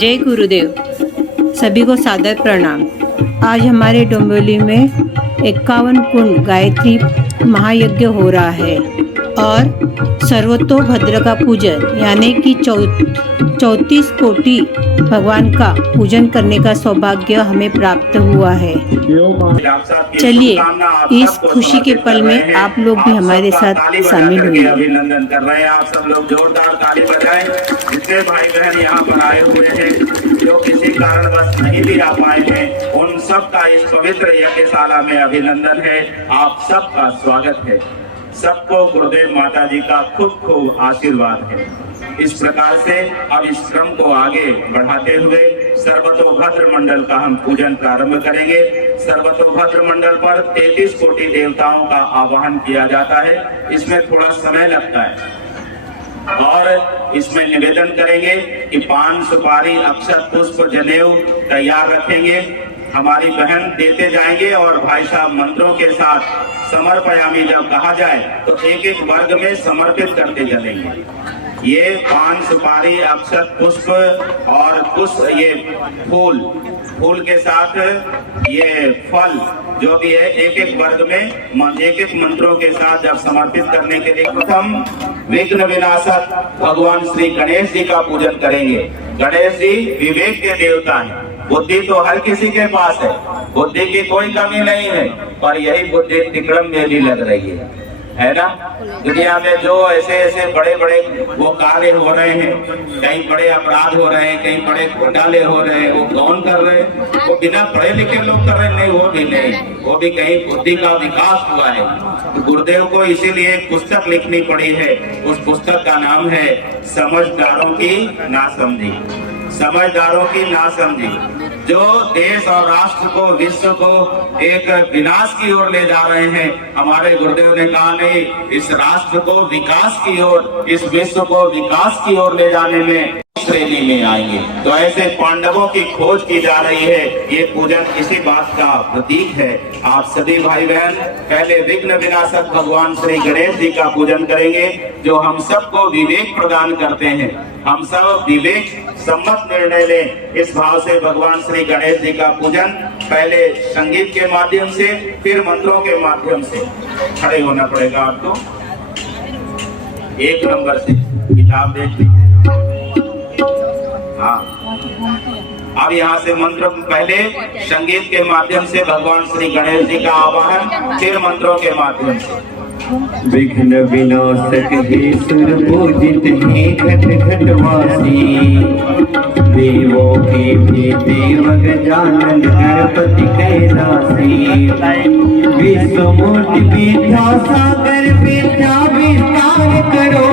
जय गुरुदेव। सभी को सादर प्रणाम। आज हमारे डोंबिवली में 51 कुंड गायत्री महायज्ञ हो रहा है और सर्वतोभद्र का पूजन यानी कि 34 कोटि भगवान का पूजन करने का सौभाग्य हमें प्राप्त हुआ है। चलिए इस खुशी के पल में आप लोग भी हमारे साथ शामिल हुए। अभिनंदन कर रहे हैं आप सब लोग, जोरदार ताली बजाएं। जितने भाई बहन यहाँ पर आए हुए हैं जो किसी कारणवश नहीं भी आ पाए हैं, उन सब का इस पवित्र यज्ञशाला में अभिनंदन है। आप सबका स्वागत है। सबको गुरुदेव माता जी का खूब खूब आशीर्वाद है। इस प्रकार से अब इस क्रम को आगे बढ़ाते हुए सर्वतोभद्र मंडल का हम पूजन प्रारंभ करेंगे। सर्वतोभद्र मंडल पर 33 कोटि देवताओं का आवाहन किया जाता है। इसमें थोड़ा समय लगता है और इसमें निवेदन करेंगे कि पान सुपारी अक्षत पुष्प जनेऊ तैयार रखेंगे। हमारी बहन देते जाएंगे और भाई साहब मंत्रों के साथ समर्पयामी जब कहा जाए तो एक एक वर्ग में समर्पित करते चलेंगे। ये पान सुपारी अक्षत पुष्प और पुष्प ये फूल के साथ ये फल जो भी है एक एक वर्ग में एक एक मंत्रों के साथ जब समर्पित करने के लिए प्रथम विघ्न विनाशक भगवान श्री गणेश जी का पूजन करेंगे। गणेश जी विवेक के देवता हैं। बुद्धि तो हर किसी के पास है, बुद्धि की कोई कमी नहीं है, पर यही बुद्धि तिक्रम में भी लग रही है ना। दुनिया में जो ऐसे बड़े बड़े वो कार्य हो रहे हैं, कहीं बड़े अपराध हो रहे हैं, कहीं बड़े घोटाले हो रहे हैं, वो कौन कर रहे हैं? वो बिना पढ़े लिखे लोग कर रहे हैं? नहीं, वो भी नहीं, वो भी कहीं बुद्धि का विकास हुआ है। तो गुरुदेव को इसीलिए एक पुस्तक लिखनी पड़ी है। उस पुस्तक का नाम है समझदारों की नासमझी। समझदारों की नासमझी जो देश और राष्ट्र को विश्व को एक विनाश की ओर ले जा रहे हैं। हमारे गुरुदेव ने कहा नहीं, इस राष्ट्र को विकास की ओर, इस विश्व को विकास की ओर ले जाने में श्रेणी में आएंगे। तो ऐसे पांडवों की खोज की जा रही है। ये पूजन इसी बात का प्रतीक है। आप सभी भाई बहन पहले विघ्न विनाशक भगवान श्री गणेश जी का पूजन करेंगे जो हम सबको विवेक प्रदान करते हैं। हम सब विवेक सम्मत निर्णय लें, इस भाव से भगवान श्री गणेश जी का पूजन पहले संगीत के माध्यम से फिर मंत्रों के माध्यम से। खड़े होना पड़ेगा आपको। एक नंबर से किताब देख लीजिए। हाँ, अब यहाँ से मंत्र पहले संगीत के माध्यम से भगवान श्री गणेश जी का आवाहन, फिर मंत्रों के माध्यम से। विघ्न विनाशक हे सुर पूजित हे घट घटवासी, देवों के भी देव गजानन गणपति कैलासी, विश्व मूर्ति विद्या सागर विद्या विस्तार करो,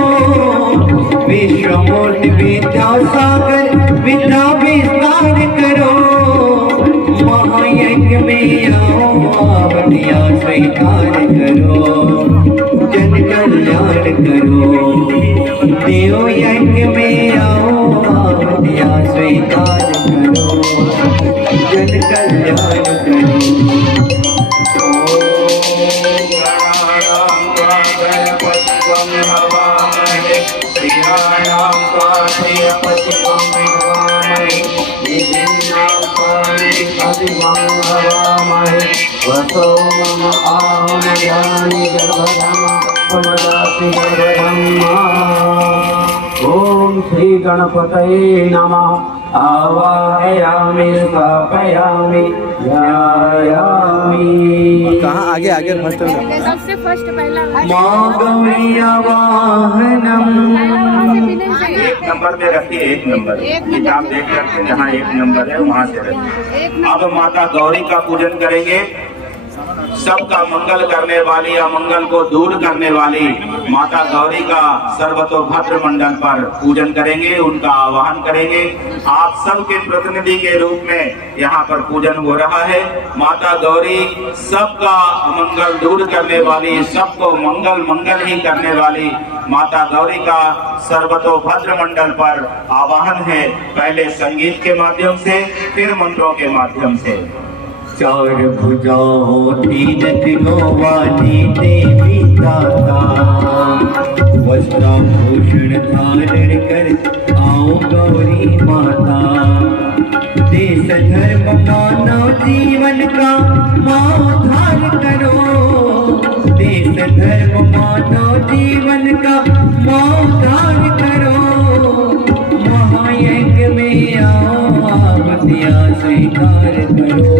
विश्व मूर्ति विद्या सागर विद्या विस्तार करो, महायज्ञ में आओ आवड़िया स्वीकार करो, जन कल्याण करो, देव यज्ञ में आओ आवड़िया स्वीकार करो, जन कल्याण करो। ओम श्री गणपतये नमः। आवाहयामि स्थापयामि ध्यायामि। कहाँ आगे आगे फर्स्ट सबसे फर्स्ट पहला मां गौरी आवाहनम। एक नंबर पे रखिए, एक नंबर किताब देख रखे जहाँ एक नंबर है वहाँ से रखिए। अब माता गौरी का पूजन करेंगे। सबका मंगल करने वाली, अमंगल को दूर करने वाली माता गौरी का सर्वतोभद्र मंडल पर पूजन करेंगे, उनका आवाहन करेंगे। आप सबके प्रतिनिधि के रूप में यहाँ पर पूजन हो रहा है। माता गौरी सबका अमंगल दूर करने वाली, सबको मंगल ही करने वाली माता गौरी का सर्वतोभद्र मंडल पर आवाहन है। पहले संगीत के माध्यम से फिर मंत्रों के माध्यम से। चार भुजाओं तीन दिलों वाली देवी दाता, वस्त्राभूषण धारण कर आओ गौरी माता। देश धर्म मानव जीवन का मोधार करो, देश धर्म मानव जीवन का मोधार करो, महायज्ञ में आओ आहुतियाँ स्वीकार करो,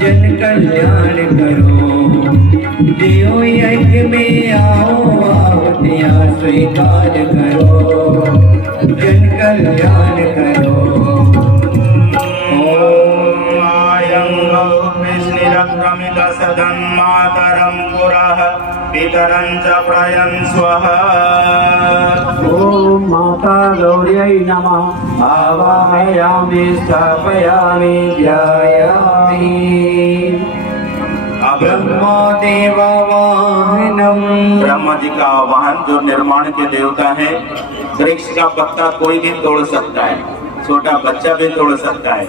जन कल्याण करो, देव यज्ञ में आओ आहुतियाँ स्वीकार करो, जन कल्याण करो। सदन मातरम पुरः पितरं च प्रयन् स्वः। ॐ माता गौर्यै नमः आवाहयामि स्थापयामि ध्यायामि। ब्रह्मा देवा वाहनम, ब्रह्मा जी का वाहन जो निर्माण के देवता है। वृक्ष का पत्ता कोई भी तोड़ सकता है, छोटा बच्चा भी तोड़ सकता है,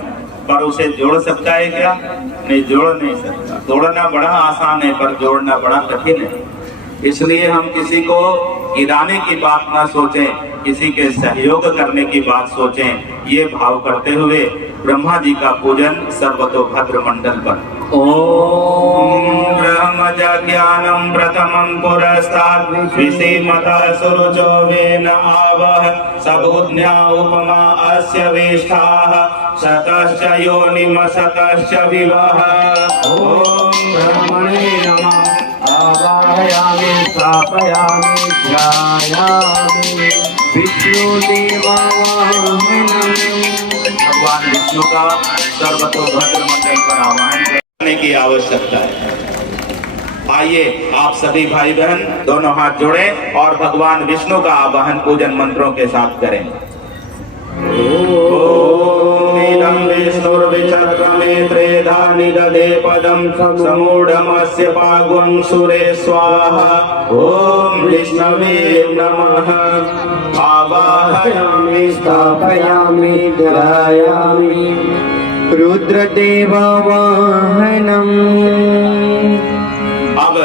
पर उसे जोड़ सकता है क्या? नहीं, जोड़ नहीं सकता। तोड़ना बड़ा आसान है पर जोड़ना बड़ा कठिन है। इसलिए हम किसी को गिराने की बात ना सोचें, किसी के सहयोग करने की बात सोचें। ये भाव करते हुए ब्रह्मा जी का पूजन सर्वतोभद्र मंडल पर। ओम ब्रह्मज्ञानं प्रथमं पुरस्तात् विसीमतः सुरुचो वेन आवः सबुज्ञा उपमा अस्य वेष्ठाः शतश्च योनिम शतश्च विवः। ॐ ब्रह्मणे नमः आवाहयामि स्थापयामि ध्यायामि। विष्णुदेवा वाहनम, भगवान विष्णु का सर्वतोभद्र मंडल पर आवाहन करने की आवश्यकता है। आइए आप सभी भाई बहन दोनों हाथ जोड़ें और भगवान विष्णु का आवाहन पूजन मंत्रों के साथ करें। ओम विष्णुर्विचक्रमे त्रेधा निदधे पदं समूढ़मस्य पाग्वंशुरे स्वाहा। ओम विष्णवे नमः आवाहयामि स्थापयामि ध्यायामि। रुद्रदेवा वाहनम, अब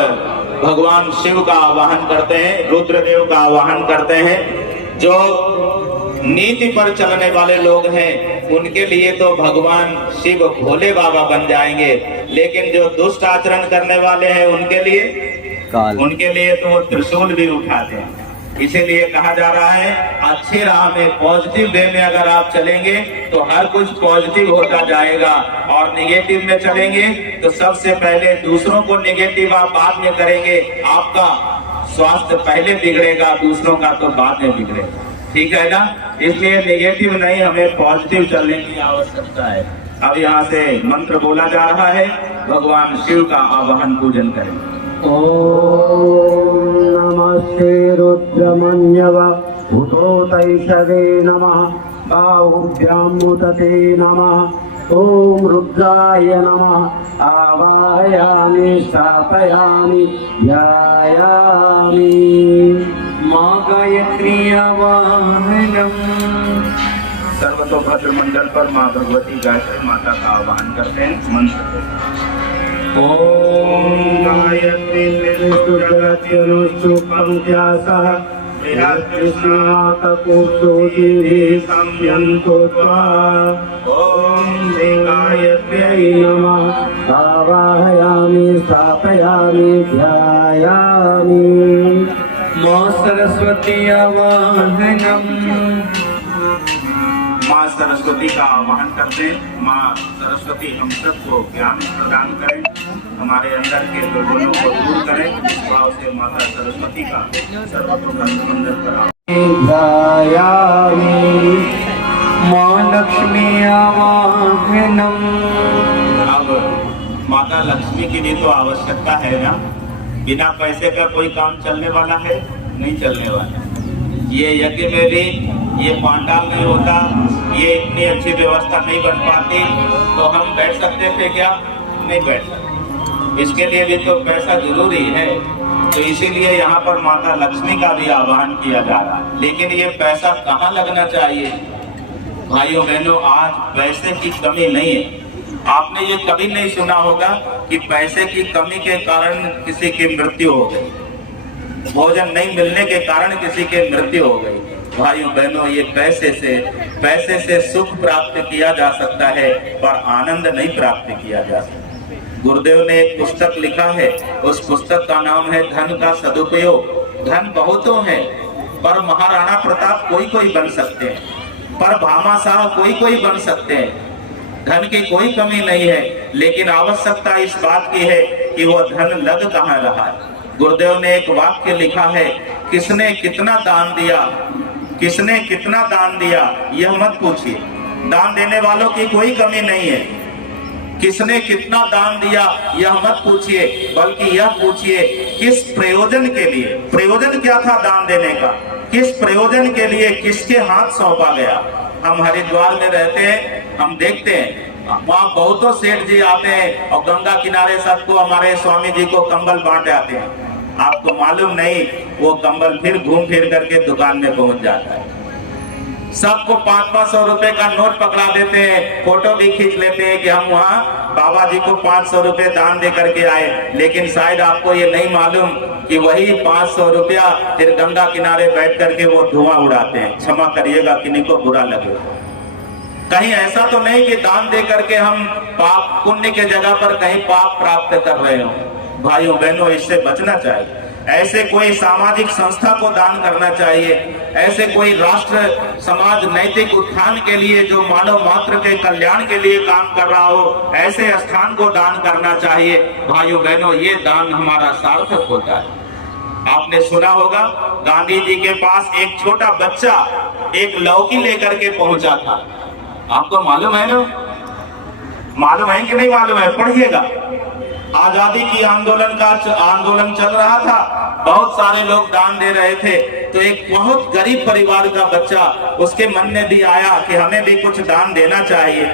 भगवान शिव का आवाहन करते हैं, रुद्रदेव का आवाहन करते हैं। जो नीति पर चलने वाले लोग हैं उनके लिए तो भगवान शिव भोले बाबा बन जाएंगे, लेकिन जो दुष्ट आचरण करने वाले हैं उनके लिए तो वो त्रिशूल भी उठाते हैं। इसीलिए कहा जा रहा है अच्छी राह में पॉजिटिव वे में अगर आप चलेंगे तो हर कुछ पॉजिटिव होता जाएगा, और निगेटिव में चलेंगे तो सबसे पहले दूसरों को निगेटिव आप बाद में करेंगे। आपका स्वास्थ्य पहले बिगड़ेगा, दूसरों का तो बाद में बिगड़ेगा। ठीक है ना? इसलिए नेगेटिव नहीं, हमें पॉजिटिव चलने की आवश्यकता है। अब यहाँ से मंत्र बोला जा रहा है, भगवान शिव का आवाहन पूजन करें। ॐ नमस्ते रुद्रमन्यव भूतोतैषवे नमः बाहुभ्यां मुदते नमः। ॐ रुद्राय नमः आवाहयामि स्थापयामि ध्यायामि। माँ गायत्री वाहनम, सर्वतोभद्र मंडल पर माँ भगवती गायत्री माता का आवाहन करते हैं मंत्र। ओम गायत्री नुष्टुप्यासः ओम गायत्र्यै नमः आवाहयामि स्थापयामि ध्यायामि। माँ सरस्वती वाहनम, माँ सरस्वती का आवाहन करते हैं। माँ सरस्वती हम सबको ज्ञान प्रदान करें, हमारे अंदर के दुर्गुणों को दूर करें। भाव से माता सरस्वती का सर्वतोभद्र मंडल पर ध्यायामि। माँ लक्ष्मी वाहनम, अब माता लक्ष्मी की भी तो आवश्यकता है ना। बिना पैसे का कोई काम चलने वाला है? नहीं चलने वाला। ये यज्ञ में भी ये पांडाल नहीं होता, ये इतनी अच्छी व्यवस्था नहीं बन पाती, तो हम बैठ सकते थे क्या? नहीं बैठ सकते। इसके लिए भी तो पैसा जरूरी है। तो इसीलिए यहाँ पर माता लक्ष्मी का भी आह्वान किया जा रहा है। लेकिन ये पैसा कहाँ लगना चाहिए? भाइयों बहनों, आज पैसे की कमी नहीं है। आपने ये कभी नहीं सुना होगा कि पैसे की कमी के कारण किसी की मृत्यु हो गई, भोजन नहीं मिलने के कारण किसी की मृत्यु हो गई। भाइयों बहनों, ये पैसे से सुख प्राप्त किया जा सकता है पर आनंद नहीं प्राप्त किया जा सकता। गुरुदेव ने एक पुस्तक लिखा है, उस पुस्तक का नाम है धन का सदुपयोग। धन बहुतों है पर महाराणा प्रताप कोई बन सकते हैं, पर भामाशाह कोई बन सकते हैं। धन की कोई कमी नहीं है, लेकिन आवश्यकता इस बात की है कि वो धन लग कहाँ रहा है। गुरुदेव ने एक वाक्य लिखा है, किसने कितना दान दिया, किसने कितना दान दिया यह मत पूछिए, दान देने वालों की कोई कमी नहीं है। किसने कितना दान दिया यह मत पूछिए, बल्कि यह पूछिए किस प्रयोजन के लिए, प्रयोजन क्या था दान देने का, किस प्रयोजन के लिए किसके हाथ सौंपा गया। हम हरिद्वार में रहते हैं, हम देखते हैं वहाँ बहुतों सेठ जी आते हैं और गंगा किनारे सबको, हमारे स्वामी जी को कंबल बांटे आते हैं। आपको मालूम नहीं वो कंबल फिर घूम फिर करके दुकान में पहुंच जाता है। सबको 500 रुपए का नोट पकड़ा देते हैं, फोटो भी खींच लेते हैं कि हम वहाँ बाबा जी को 500 रुपए दान दे करके आए। लेकिन शायद आपको ये नहीं मालूम कि वही 500 रुपया फिर गंगा किनारे बैठ करके वो धुआं उड़ाते हैं। क्षमा करिएगा किन्हीं को बुरा लगेगा। कहीं ऐसा तो नहीं कि दान दे करके हम पाप पुण्य के जगह पर कहीं पाप प्राप्त कर रहे हो। भाइयों बहनों, इससे बचना चाहिए। ऐसे कोई सामाजिक संस्था को दान करना चाहिए, ऐसे कोई राष्ट्र समाज नैतिक उत्थान के लिए जो मानव मात्र के कल्याण के लिए काम कर रहा हो, ऐसे स्थान को दान करना चाहिए। भाइयों बहनों, ये दान हमारा सार्थक होता है। आपने सुना होगा गांधी जी के पास एक छोटा बच्चा एक लौकी लेकर के पहुंचा था। आपको मालूम है ना? मालूम है कि नहीं मालूम है? पढ़िएगा। आजादी की आंदोलन चल रहा था, बहुत सारे लोग दान दे रहे थे, तो एक बहुत गरीब परिवार का बच्चा, उसके मन में भी आया कि हमें भी कुछ दान देना चाहिए।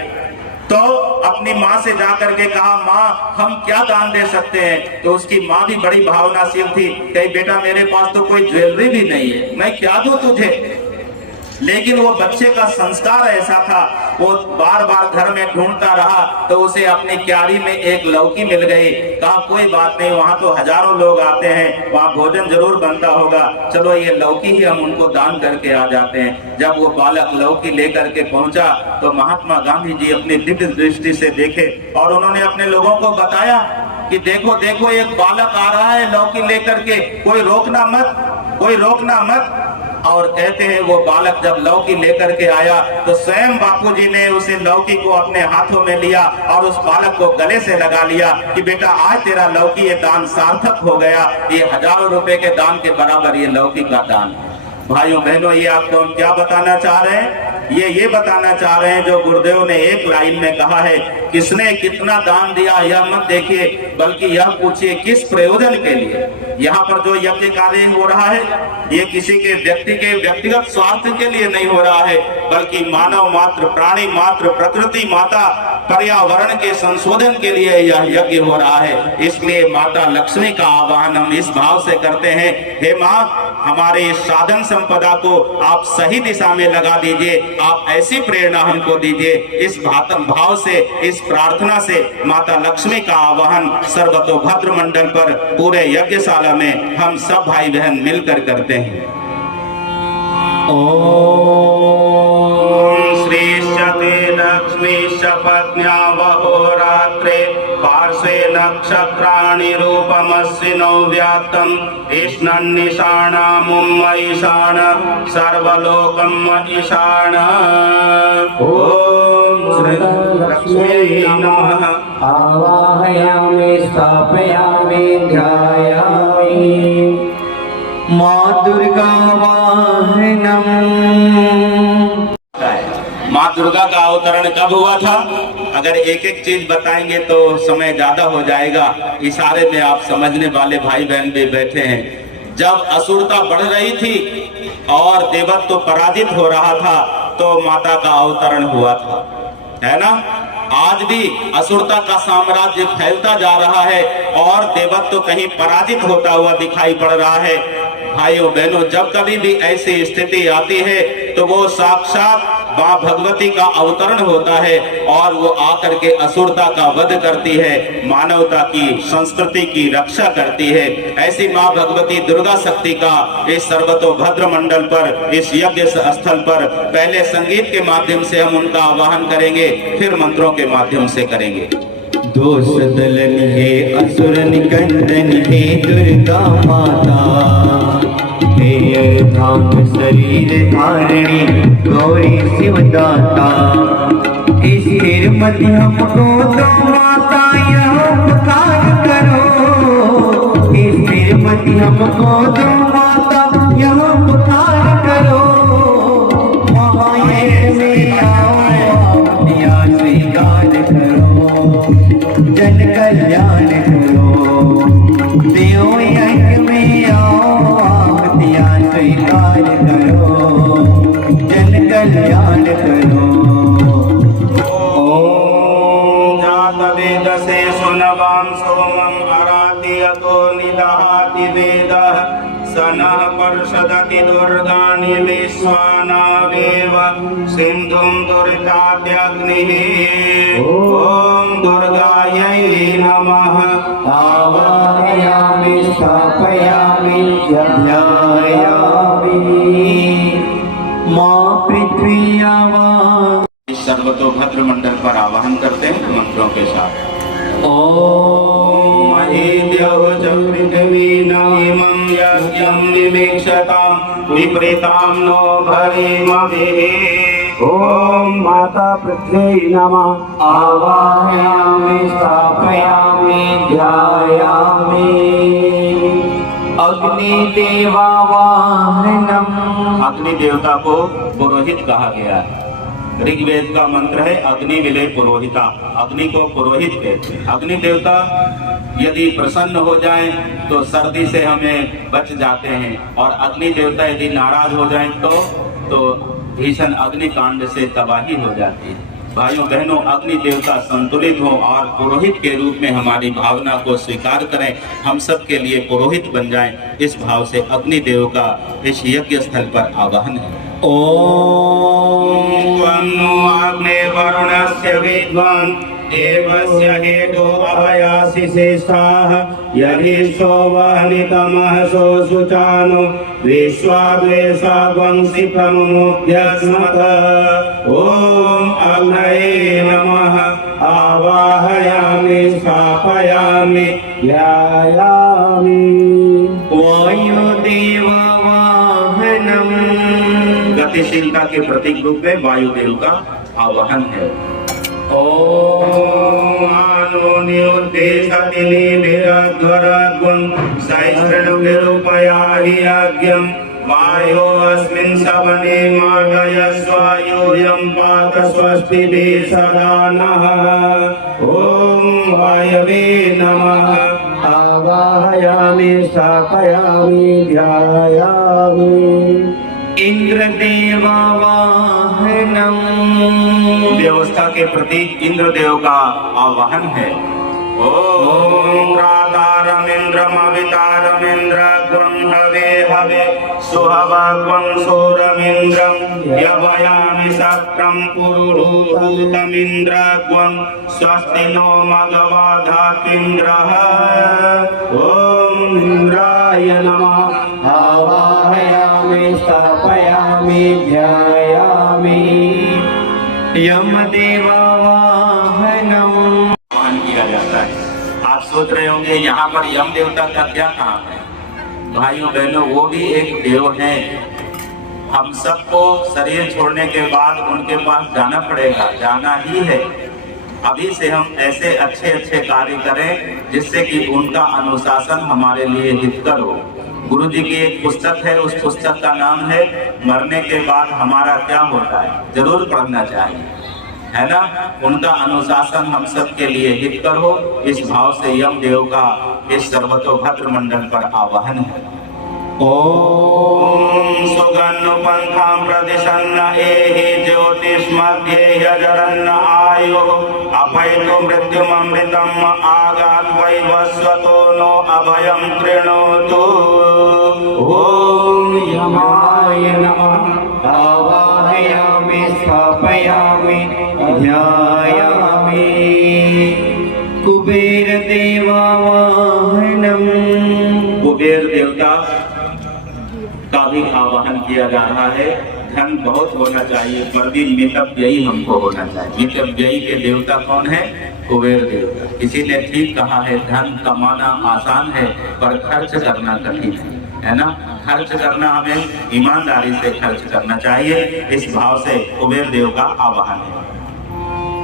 तो अपनी माँ से जाकर के कहा, माँ हम क्या दान दे सकते हैं? तो उसकी माँ भी बड़ी भावनाशील थी, कही बेटा मेरे पास तो कोई ज्वेलरी भी नहीं है, मैं क्या दूं तुझे। लेकिन वो बच्चे का संस्कार ऐसा था, वो बार बार घर में ढूंढता रहा, तो उसे अपनी क्यारी में एक लौकी मिल गई। कहा कोई बात नहीं, वहां तो हजारों लोग आते हैं, वहां भोजन जरूर बनता होगा, चलो ये लौकी ही हम उनको दान करके आ जाते हैं। जब वो बालक लौकी लेकर के पहुंचा तो महात्मा गांधी जी अपनी दिव्य दृष्टि से देखे और उन्होंने अपने लोगों को बताया कि देखो देखो एक बालक आ रहा है लौकी लेकर के, कोई रोकना मत। और कहते हैं वो बालक जब लौकी लेकर के आया तो स्वयं बापूजी ने उसे लौकी को अपने हाथों में लिया और उस बालक को गले से लगा लिया कि बेटा आज तेरा लौकी ये दान सार्थक हो गया, ये हजारों रुपए के दान के बराबर ये लौकी का दान। भाइयों बहनों, ये आपको हम क्या बताना चाह रहे हैं? ये बताना चाह रहे हैं जो गुरुदेव ने एक लाइन में कहा है, किसने कितना दान दिया यह मत देखिए, बल्कि यह पूछिए किस प्रयोजन के लिए। यहाँ पर जो यज्ञ कार्य हो रहा है ये किसी के व्यक्तिगत स्वार्थ के लिए नहीं हो रहा है, बल्कि मानव मात्र, प्राणी मात्र, प्रकृति माता, पर्यावरण के संशोधन के लिए यह यज्ञ हो रहा है। इसलिए माता लक्ष्मी का आह्वान हम इस भाव से करते हैं, हे माँ हमारे इस साधन संपदा को आप सही दिशा में लगा दीजिए, आप ऐसी प्रेरणा हमको दीजिए। इस भाव से, इस प्रार्थना से माता लक्ष्मी का आह्वान सर्वतोभद्र मंडल पर पूरे यज्ञशाला में हम सब भाई बहन मिलकर करते हैं। ओम श्री शते लक्ष्मी शपथ्या वहोरात्रे पार्श्वे नक्षत्राणि रूपमस्विनो व्याप्तम् ईशानन्निशानामुम ईशान सर्वलोकम् ईशान। ओम श्री लक्ष्मी नमः। आवाहयामि स्थापयामि ध्यायामि। माँ दुर्गा वाहनम। माँ दुर्गा का अवतरण कब हुआ था? अगर एक एक चीज बताएंगे तो समय ज्यादा हो जाएगा, इशारे में आप समझने वाले भाई बहन भी बैठे हैं। जब असुरता बढ़ रही थी और देवत्व पराजित हो रहा था तो माता का अवतरण हुआ था, है ना? आज भी असुरता का साम्राज्य फैलता जा रहा है और देवत्व कहीं पराजित होता हुआ दिखाई पड़ रहा है। भाइयों बहनों, जब कभी भी ऐसी स्थिति आती है तो वो साक्षात मां भगवती का अवतरण होता है और वो आकर के असुरता का वध करती है, मानवता की संस्कृति की रक्षा करती है। ऐसी मां भगवती दुर्गा शक्ति का इस सर्वतोभद्र मंडल पर, इस यज्ञ स्थल पर पहले संगीत के माध्यम से हम उनका आवाहन करेंगे, फिर मंत्रों के माध्यम से करेंगे। दोष दलन हे असुर निकंदन हे दुर्गा माता, हे धाम शरीर धारणी गौरी शिवदाता, स्थिर मति हमको तो माता यह उपकार करो, स्थिर मति हमको तो माता यह उपकार करो, महायज्ञ में आओ दिया स्वीकार करो, जन कल्याण करो, देव यज्ञ में आओ दिया स्वीकार करो, जन कल्याण करो। ओम जातवेदसे सुनवां सोमं अराति अतो निदहाति वेदः, सनः पर्षदति दुर्गाणि विश्वानावेव सिन्धुं दुर्गाद्यग्निः। ॐ दुर्गायै नमः। आवाहयामि स्थापयामि ध्यायामि, मां पृथ्वी आवा। इस सर्वतोभद्र मंडल पर आवाहन करते हैं मंत्रों के साथ। ओम महीद्यौ च पृथिवीनामिमं यज्ञं निमीक्षतां विपरीतां नो भवेमभिः। ॐ माता पृथ्वी नमः। आवाहयामि स्थापयामि ध्यायामि, अग्निदेवावाहनम्। अग्नि देवता को पुरोहित कहा गया है। ऋग्वेद का मंत्र है अग्नि विले पुरोहिता, अग्नि को पुरोहित कहते हैं। अग्नि देवता यदि प्रसन्न हो जाएं तो सर्दी से हमें बच जाते हैं, और अग्नि देवता यदि नाराज हो जाएं तो भीषण अग्निकांड से तबाही हो जाती है। भाइयों बहनों, अग्नि देवता संतुलित हो और पुरोहित के रूप में हमारी भावना को स्वीकार करें, हम सब के लिए पुरोहित बन जाएं, इस भाव से अग्नि देव का इस यज्ञ स्थल पर आवाहन है। ओम त्वन्नो अग्ने वरुणस्य विद्वान् देवस्य हेतो अभयासि शेषाः, यदि सोवहनितमः सोऽशुचानो विश्वाद्वेषा वंशि प्रमुमुद्यस्मत। ॐ अग्नये नमः। आवाहयामि स्थापयामि ध्यायामि। वायुदेवावाहनम्। गतिशीलता के प्रतीक रूप में वायुदेव का आवाहन है। ओम आनो निरुद्देशति निभिरध्वरध्वं सैश्रनुभिरुपयाहि यज्ञं, वायो अस्मिन् सवने मार्गयस्वायूयं पात स्वस्तिभिः सदा नः। ॐ वायवे नमः। आवाहयामि स्थापयामि ध्यायामि। इंद्रदेवावाहनम्। व्यवस्था के प्रतीक इंद्रदेव का आवाहन है। ओम राधारमिन्द्रमवितारमिन्द्रग्वं हवे हवे सुहवाग्वं सूरमिन्द्रं, यवयामि शक्रं पुरुहूतमिन्द्रग्वं, स्वस्ति नो मघवाधात्विन्द्रः। ओम इंद्राय नमः। आवाहयामि स्थापयामि ध्यायामि, यमदेवावाहनम्। आह्वान किया जाता है। आप सोच रहे होंगे यहाँ पर यम देवता का क्या काम है? भाइयों बहनों, वो भी एक देव हैं। हम सबको शरीर छोड़ने के बाद उनके पास जाना पड़ेगा, जाना ही है। अभी से हम ऐसे अच्छे अच्छे कार्य करें जिससे कि उनका अनुशासन हमारे लिए हितकर हो। गुरु जी की एक पुस्तक है, उस पुस्तक का नाम है मरने के बाद हमारा क्या होता है, जरूर पढ़ना चाहिए, है ना। उनका अनुशासन हम सब के लिए हितकर हो, इस भाव से यम देव का इस सर्वतोभद्र मंडल पर आवाहन है। ओम सुगन्नुपन्थां प्रदिशन्न एहि ज्योतिष्मध्ये यजरन्न आयो, अभयतो मृत्युममृतम् आगात् वैवस्वतो नो अभयं कृणोतु। ओम यमाय नमः। आवाहयामि स्थापयामि ध्यायामि कुबेरदेवावाहनम् कुबेर देवता का भी आवाहन किया जा रहा है। धन बहुत होना चाहिए, प्रति मितव्ययी व्ययी हमको होना चाहिए। मितव्ययी व्ययी के देवता कौन है? कुबेर देवता। किसी ने ठीक कहा है, धन कमाना आसान है पर खर्च करना कठिन है ना? खर्च करना हमें ईमानदारी से खर्च करना चाहिए। इस भाव से कुबेर देव का आवाहन है।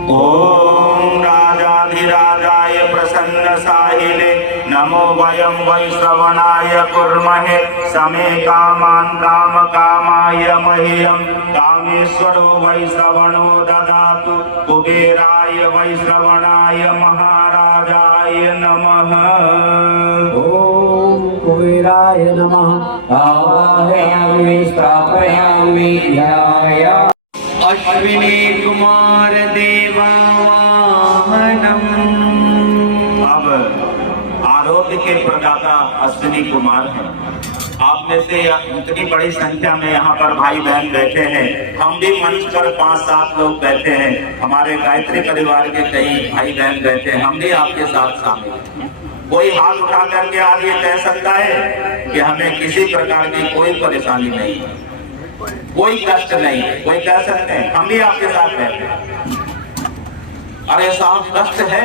ओम राजाधिराजाय प्रसन्न साहिने नमो वयं वैश्रवणाय कुर्महे समे कामान् काम कामाय मह्यं कामेश्वरो वैश्रवणो ददातु कुबेराय वैश्रवणाय महाराजाय नमः। ॐ कुबेराय नमः आवाहयामि स्थापयामि ध्यायामि अश्विनी कुमार देवावाहनम्। अब आरोग्य के प्रदाता अश्विनी कुमार हैं। आप में से इतनी बड़ी संख्या में यहाँ पर भाई बहन बैठे हैं, हम भी मंच पर 5-7 लोग बैठे हैं, हमारे गायत्री परिवार के कई भाई बहन बैठे हैं, हम भी आपके साथ शामिल हैं। कोई हाथ उठा करके आज ये कह सकता है कि हमें किसी प्रकार की कोई परेशानी नहीं है, कोई कष्ट नहीं है? कोई कह सकते हैं? हम भी आपके साथ बैठे हैं। अरे साहब, कष्ट है,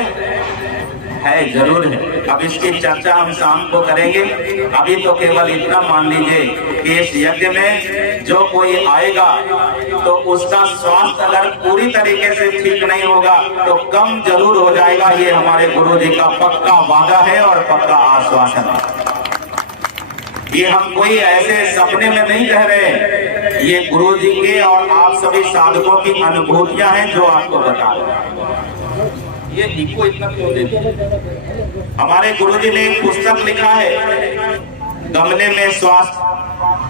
जरूर है। अब इसकी चर्चा हम शाम को करेंगे। अभी तो केवल इतना मान लीजिए कि इस यज्ञ में जो कोई आएगा तो उसका स्वास्थ्य अगर पूरी तरीके से ठीक नहीं होगा तो कम जरूर हो जाएगा। ये हमारे गुरु जी का पक्का वादा है और पक्का आश्वासन है। ये हम कोई ऐसे सपने में नहीं कह रहे, ये गुरु जी के और आप सभी साधकों की अनुभूतियां हैं जो आपको बता रहे हैं। ये इको इतना क्यों देते हैं? हमारे गुरुजी ने एक पुस्तक लिखा है, गमले में स्वास्थ्य।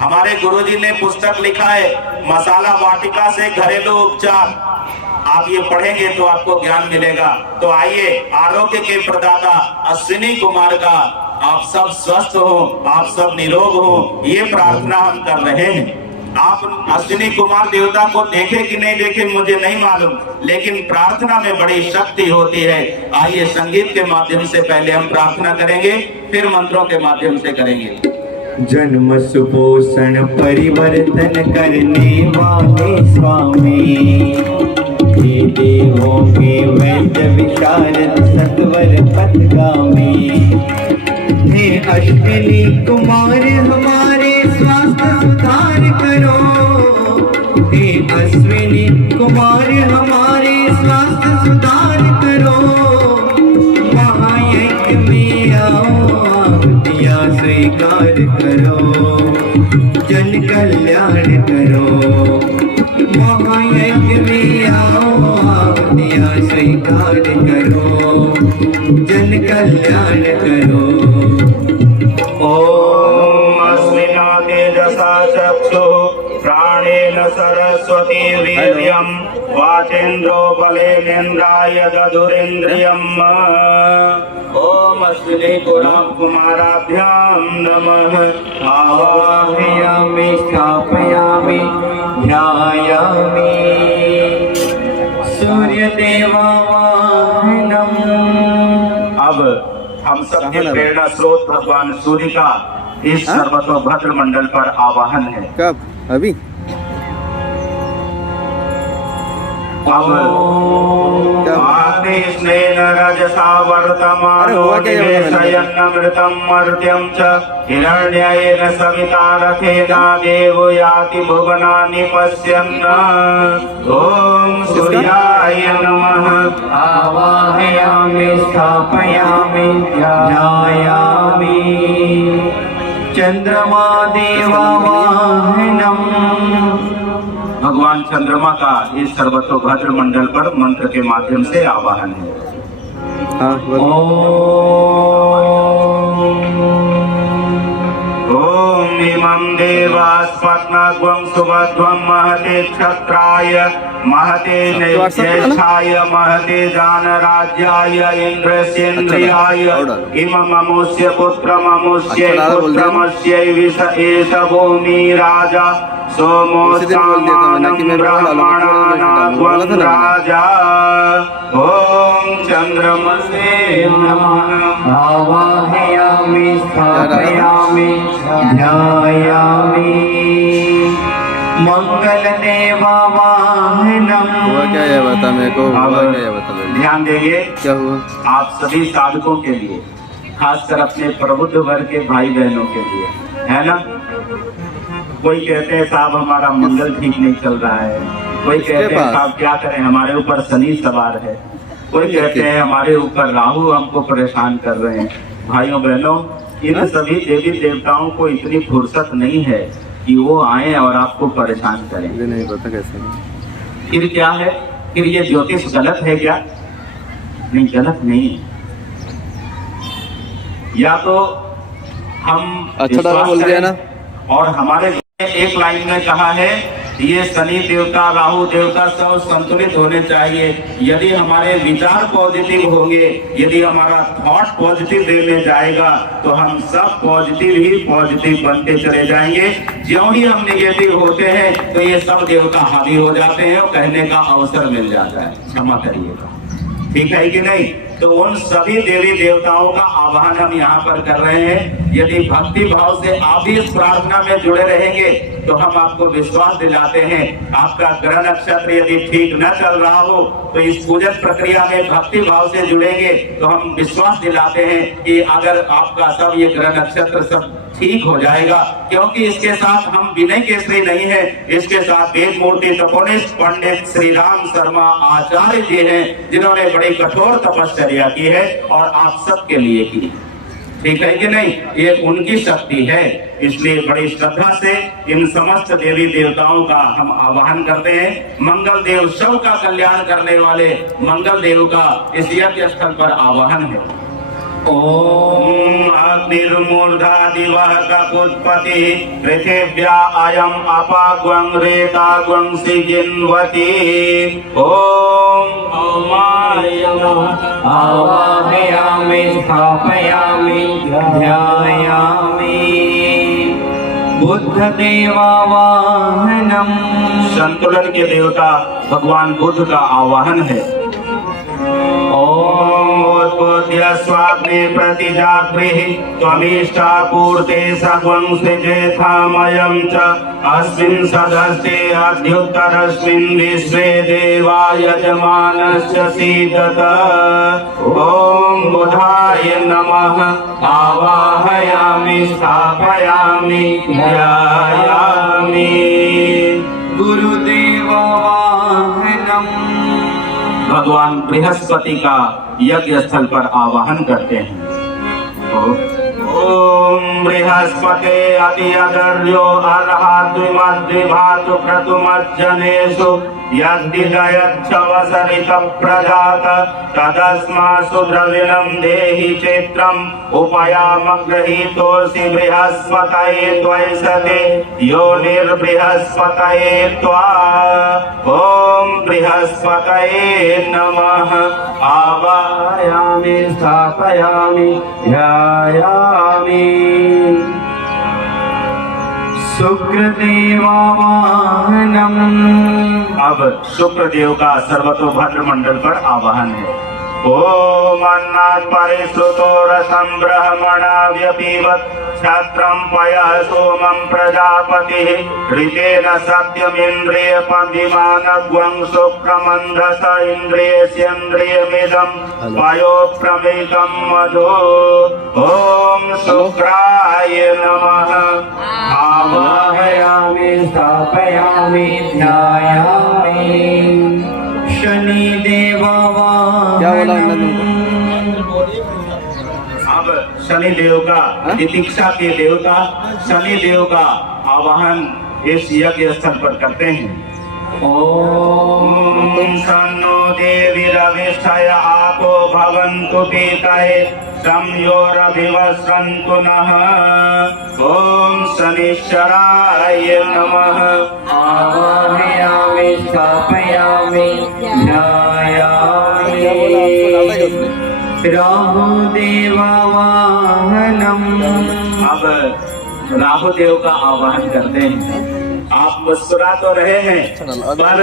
हमारे गुरुजी ने पुस्तक लिखा है, मसाला वाटिका से घरेलू उपचार। आप ये पढ़ेंगे तो आपको ज्ञान मिलेगा। तो आइए, आरोग्य के प्रदाता अश्विनी कुमार का आप सब स्वस्थ हो, आप सब निरोग हो, ये प्रार्थना हम कर रहे हैं। आप अश्विनी कुमार देवता को देखे कि नहीं देखे मुझे नहीं मालूम, लेकिन प्रार्थना में बड़ी शक्ति होती है। आइए, संगीत के माध्यम से पहले हम प्रार्थना करेंगे, फिर मंत्रों के माध्यम से करेंगे। जन्म सुपोषण परिवर्तन करने वाले स्वामी, हे देवों के वैद्य विशारद सत्वर पथगामी, हे अश्विनी कुमार हमारे स्वास्थ्य सुधार करो, हे अश्विनी कुमार हमारे स्वास्थ्य सुधार करो, महायज्ञ में आओ आहुतियाँ स्वीकार करो, जन कल्याण करो, महायज्ञ में आओ आहुतियाँ स्वीकार करो, जन कल्याण करो। ओम अस्मिना तेजसा चक्षुः प्राणेन सरस्वती वीर्यं वाचेन्द्रो बलेनेन्द्राय दधुरेन्द्रियम्। ओम अश्विनी कुमाराभ्यां नमः। आवाहयामि स्थापयामि ध्यायामि सूर्यदेवावाहनम्। अब हम सबके प्रेरणा स्रोत भगवान सूर्य का इस सर्वतोभद्र मंडल पर आवाहन है। कब? अभी? स्नेन रजसा वर्तमानो निवेशयन्नमृतं मर्त्यं च हिरण्येन सविता रथेना देवो याति भुवनानि पश्यन्। ॐ सूर्याय नमः। आवाहयामि स्थापयामि ध्यायामि चंद्रमा देवावाहनम्। भगवान चंद्रमा का इस सर्वतोभद्र मंडल पर मंत्र के माध्यम से आवाहन है। हाँ, ओम इमा इमं देवास्पत्नग्वं सुभद्वं महते क्षत्राय महते नैज्येष्ठाय महते जानराज्याय इन्द्रस्येन्द्रियाय इमममुष्य पुत्रममुष्यै पुत्रमस्यै विष एष भूमि राजा सोमोस्तामानं ब्रह्मणानां राजा। ओम चंद्रमसे नमः। आवाहयामि स्थापयामि ध्यायामि मंगलदेवावाहनम्। हुआ क्या है बता मेरे को, हुआ क्या है बता मेरे को। ध्यान देंगे क्या हुआ? आप सभी साधकों के लिए, खासकर अपने प्रबुद्ध वर्ग के भाई बहनों के लिए, है ना। कोई कहते हैं साहब हमारा मंगल ठीक नहीं चल रहा है, कोई कहते हैं साहब क्या करें हमारे ऊपर शनि सवार है, कोई कहते हैं हमारे ऊपर राहु हमको परेशान कर रहे हैं। भाइयों बहनों, इन सभी देवी देवताओं को इतनी फुर्सत नहीं है कि वो आए और आपको परेशान करें। मुझे नहीं पता कैसे। फिर क्या है, फिर ये ज्योतिष गलत है क्या? नहीं, गलत नहीं है। या तो हम अच्छा डाला बोल दिया ना। और हमारे एक लाइन में कहा है ये शनि देवता राहु देवता सब संतुलित होने चाहिए। यदि हमारे विचार पॉजिटिव होंगे, यदि हमारा थॉट पॉजिटिव वे में जाएगा तो हम सब पॉजिटिव बनते चले जाएंगे। ज्यों ही हम निगेटिव होते हैं तो ये सब देवता हावी हो जाते हैं और कहने का अवसर मिल जाता है। क्षमा करिएगा, ठीक है कि नहीं। तो उन सभी देवी देवताओं का आह्वान हम यहाँ पर कर रहे हैं। यदि भक्ति भाव से आप भी इस प्रार्थना में जुड़े रहेंगे तो हम आपको विश्वास दिलाते हैं, आपका ग्रह नक्षत्र यदि ठीक न चल रहा हो तो इस पूजन प्रक्रिया में भक्ति भाव से जुड़ेंगे तो हम विश्वास दिलाते हैं कि अगर आपका सब ये ग्रह नक्षत्र सब ठीक हो जाएगा। क्योंकि इसके साथ हम विनय केसरी नहीं है, इसके साथ वेद मूर्ति तपोनिष्ठ पंडित श्री राम शर्मा आचार्य जी हैं, जिन्होंने बड़ी कठोर तपस्या की है और आप सबके लिए की। ठीक है कि नहीं, ये उनकी शक्ति है। इसलिए बड़ी श्रद्धा से इन समस्त देवी देवताओं का हम आह्वान करते हैं। मंगल देव सब का कल्याण करने वाले मंगल देव का इस यज्ञ स्थल पर आह्वान है। ओम अग्निर्मूर्धा दिवः कपुत्पति पृथिव्या अयम अपाग्वं रेताग्वं सिजिन्वति। ओम आवाहयामि स्थापयामि ध्यायामि बुद्धदेवावाहनम्। संतुलन के देवता भगवान बुद्ध का आवाहन है। ओद्बोध्य स्वाग्ने प्रतिजागृः त्वमीष्टा पूर्ते सर्वं सृजेथामयं च अस्मिन् सदस्ते अद्युत्तरस्मिन् विश्वे देवा यजमानस्य सीदत। ओम बुधाय नमः। आवाहयामि स्थापयामि ध्यायामि गुरुदेवावाहनम्। भगवान बृहस्पति का यज्ञ स्थल पर आवाहन करते हैं। ओम बृहस्पते अति अगर्यो अर्हाद्विमद्विभातु क्रतुमज्जनेषु यद्विदयच्छवसरित प्रजात तदस्मासु द्रविणं देहि चैत्रम् उपयामगृहीतोऽसि बृहस्पतये त्वैषते योनिर्बृहस्पतये त्वा। ओम बृहस्पतये नमः। आवाहयामि स्थापयामि ध्यायामि शुक्रदेवावाहनम्। अब शुक्रदेव का सर्वतोभद्र मंडल पर आवाहन है। ओम अन्नात् परिश्रुतो रसं ब्रह्मणा व्यपीवत् क्षत्रं पयः सोमं प्रजापतिः ऋतेन सत्यमिन्द्रिय पद्यमानग्वं शुक्रमन्धस इन्द्रियस्येन्द्रियमिदं पयो प्रमितं मधु। ओम शुक्राय नमः। आवाहयामि स्थापयामि ध्यायामि शनिदेवावाहनम्। क्या बोला उन्होंने तुमको? अब शनि देव का, तितिक्षा के देवता शनि देव का आवाहन इस यज्ञ स्थल पर करते हैं। ओम शन्नो देवीरविष्ठय आपो भवन्तु पीतये संयोरभिवस्रन्तु नः। ॐ शनिश्चराय नमः। आवाहयामि स्थापयामि ध्यायामि राहुदेववाहनम्। अब राहुदेव का आवाहन करते हैं। आप मुस्कुरा तो रहे हैं पर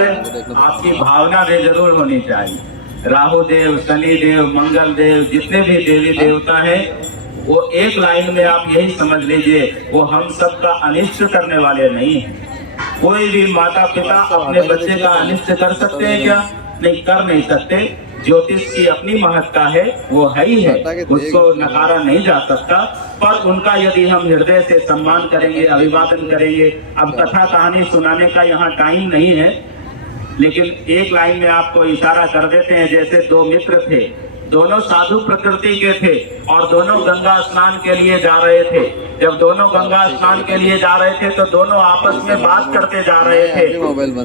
आपकी भावना में जरूर होनी चाहिए। राहुदेव, शनिदेव, मंगल देव, जितने भी देवी देवता हैं वो एक लाइन में आप यही समझ लीजिए, वो हम सबका अनिष्ट करने वाले नहीं हैं। कोई भी माता पिता अपने बच्चे का अनिष्ट कर सकते हैं क्या? नहीं, कर नहीं सकते। ज्योतिष की अपनी महत्ता है, वो है ही है, उसको नकारा नहीं जा सकता। पर उनका यदि हम हृदय से सम्मान करेंगे, अभिवादन करेंगे। अब कथा कहानी सुनाने का यहाँ टाइम नहीं है, लेकिन एक लाइन में आपको इशारा कर देते हैं। जैसे दो मित्र थे, दोनों साधु प्रकृति के थे और दोनों गंगा स्नान के लिए जा रहे थे। जब दोनों गंगा स्नान के लिए जा रहे थे तो दोनों आपस में बात करते जा रहे थे,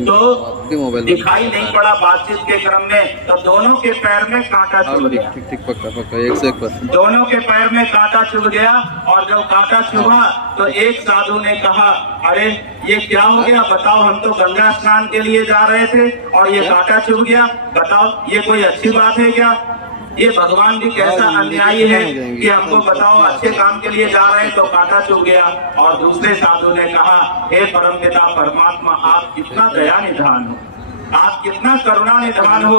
तो दिखाई नहीं पड़ा बातचीत के क्रम में, तो दोनों के पैर में कांटा चुभ गया। ठीक पक्का 101%। दोनों के पैर में कांटा चुभ गया और जब कांटा चुभा तो एक साधु ने कहा, अरे ये क्या हो गया, बताओ, हम तो गंगा स्नान के लिए जा रहे थे और ये कांटा चुभ गया, बताओ ये कोई अच्छी बात है क्या? ये भगवान भी कैसा अन्यायी है कि हमको बताओ अच्छे काम के लिए जा रहे हैं तो कांटा चुभ गया। और दूसरे साधु ने कहा, हे परमपिता परमात्मा, आप कितना दया निधान हो, आप कितना करुणा निधान हो।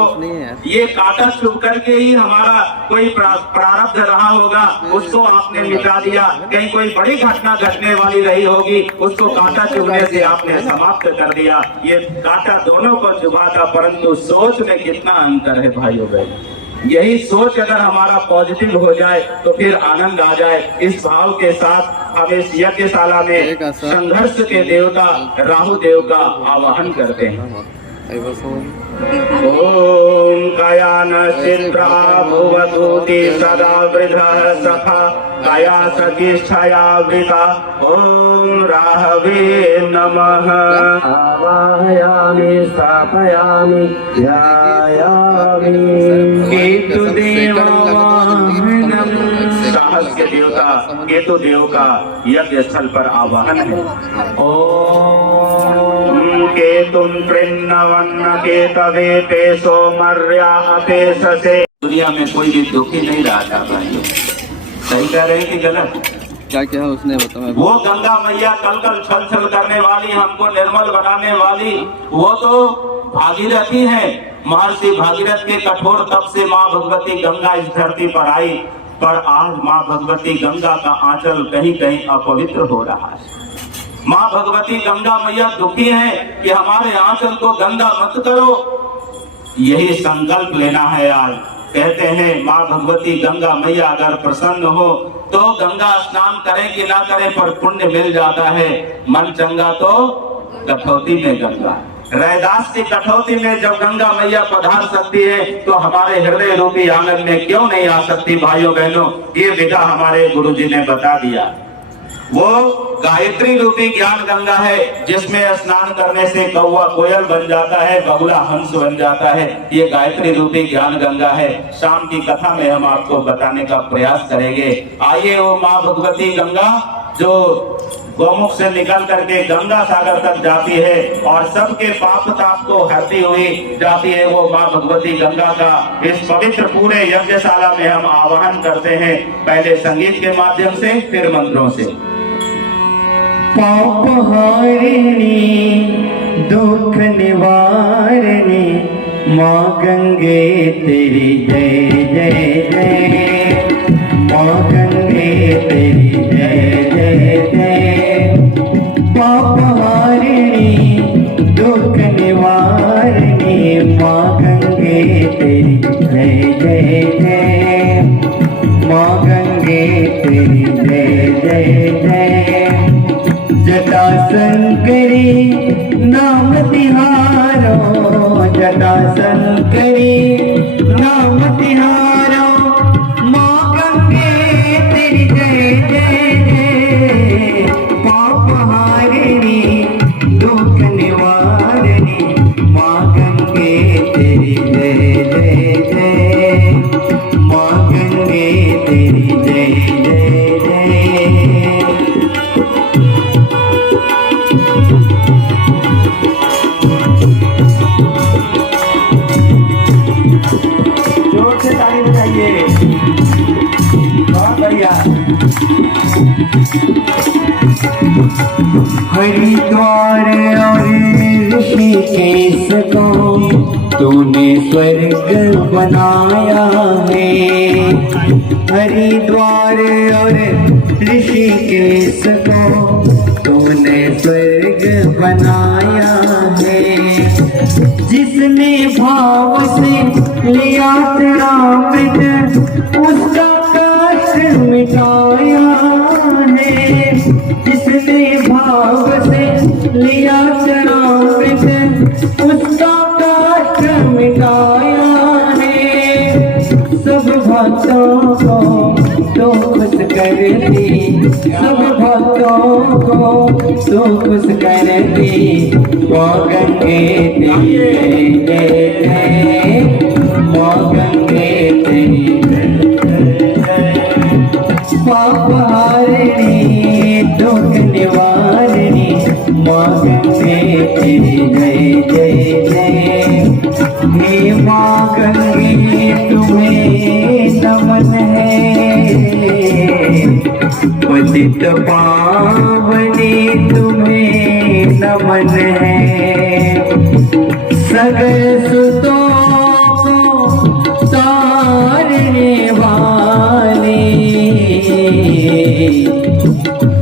ये कांटा चुभ करके ही हमारा कोई प्रारब्ध रहा होगा, उसको आपने मिटा दिया। कहीं कोई बड़ी घटना घटने वाली रही होगी, उसको कांटा चुभने से आपने समाप्त कर दिया। ये कांटा दोनों को चुभा था, परंतु सोच में कितना अंतर है भाइयों बहनों। यही सोच अगर हमारा पॉजिटिव हो जाए तो फिर आनंद आ जाए। इस भाव के साथ हम इस यज्ञशाला में संघर्ष के देवता राहु देव का आवाहन करते हैं। ओम कायान चित्रा भुवतुति सदा वृधः सखा काया सखिष्ठया वृता। ओम राहवे नमः। आवाहयामि स्थापयामि ध्यायामि केतुदेवाहनम्। साहस के देवता केतु देव का यज्ञ स्थल पर आवाहन है। ओम केतुं कृण्णवन्न केतवे पेशो मर्या अपेशसे। दुनिया में कोई भी दुखी नहीं रहा था भाइयों। सही कह रहे हैं कि गलत? क्या क्या है उसने बताया? वो गंगा मैया कल कल छल छल करने वाली, हमको निर्मल बनाने वाली, वो तो भागीरथी है। महर्षि भागीरथ के कठोर तप से माँ भगवती गंगा इस धरती पर आई, पर आज माँ भगवती गंगा का आंचल कहीं कहीं अपवित्र हो रहा है। माँ भगवती गंगा मैया दुखी है कि हमारे आंचल को गंदा मत करो। यही संकल्प लेना है आज। कहते हैं माँ भगवती गंगा मैया अगर प्रसन्न हो तो गंगा स्नान करें कि ना करें पर पुण्य मिल जाता है। मन चंगा तो कठौती में गंगा। रैदास की कठौती में जब गंगा मैया पधार सकती है तो हमारे हृदय रूपी आंगन में क्यों नहीं आ सकती भाइयों बहनों? ये विधा हमारे गुरुजी ने बता दिया। वो गायत्री रूपी ज्ञान गंगा है जिसमें स्नान करने से कौवा कोयल बन जाता है, बगुला हंस बन जाता है। ये गायत्री रूपी ज्ञान गंगा है। शाम की कथा में हम आपको बताने का प्रयास करेंगे। आइए, वो माँ भगवती गंगा जो गौमुख से निकल करके गंगा सागर तक जाती है और सबके पाप ताप को हरती हुई जाती है, वो माँ भगवती गंगा का इस पवित्र पूरे यज्ञशाला में हम आवाहन करते हैं। पहले संगीत के माध्यम से, फिर मंत्रों से। पाप हारिणी दुख निवारणी माँ गंगे तेरी जय जय जय। माँ गंगे तेरी जय जय जय। पाप हारिणी दुख निवारणी माँ गंगे तेरी जय जय जय। माँ गंगे तेरी जय जय जय। जटा शंकरी नाम तिहारो, जटा शंकरी नाम तिहारो। माँ गंगे तेरी जय जय जय। पाप हारिणी दुख निवारणी माँ गंगे तेरी जय जाइए। बहुत बढ़िया। हरिद्वार और ऋषिकेश को तूने स्वर्ग बनाया है। हरिद्वार और ऋषिकेश को तूने स्वर्ग बनाया है। जिसने भाव से लिया तृणामृत उसका कष्ट मिटाया है। जिसने भाव से लिया तृणामृत उसका कष्ट मिटाया है। सब भक्तों को तो खुश कर दी, सब भक्तों को तो खुश कर दी। वो गंगे तेरी जय जय, वो गंगे तेरी जय जय। पाप हारिणी दुख निवारिणी, माँ गंगे तेरी जय जय जय। हे माँ गंगे तुम्हें नमन है, पतित पावनी तुम्हें नमन है। सगल सुतों को तारने वाली,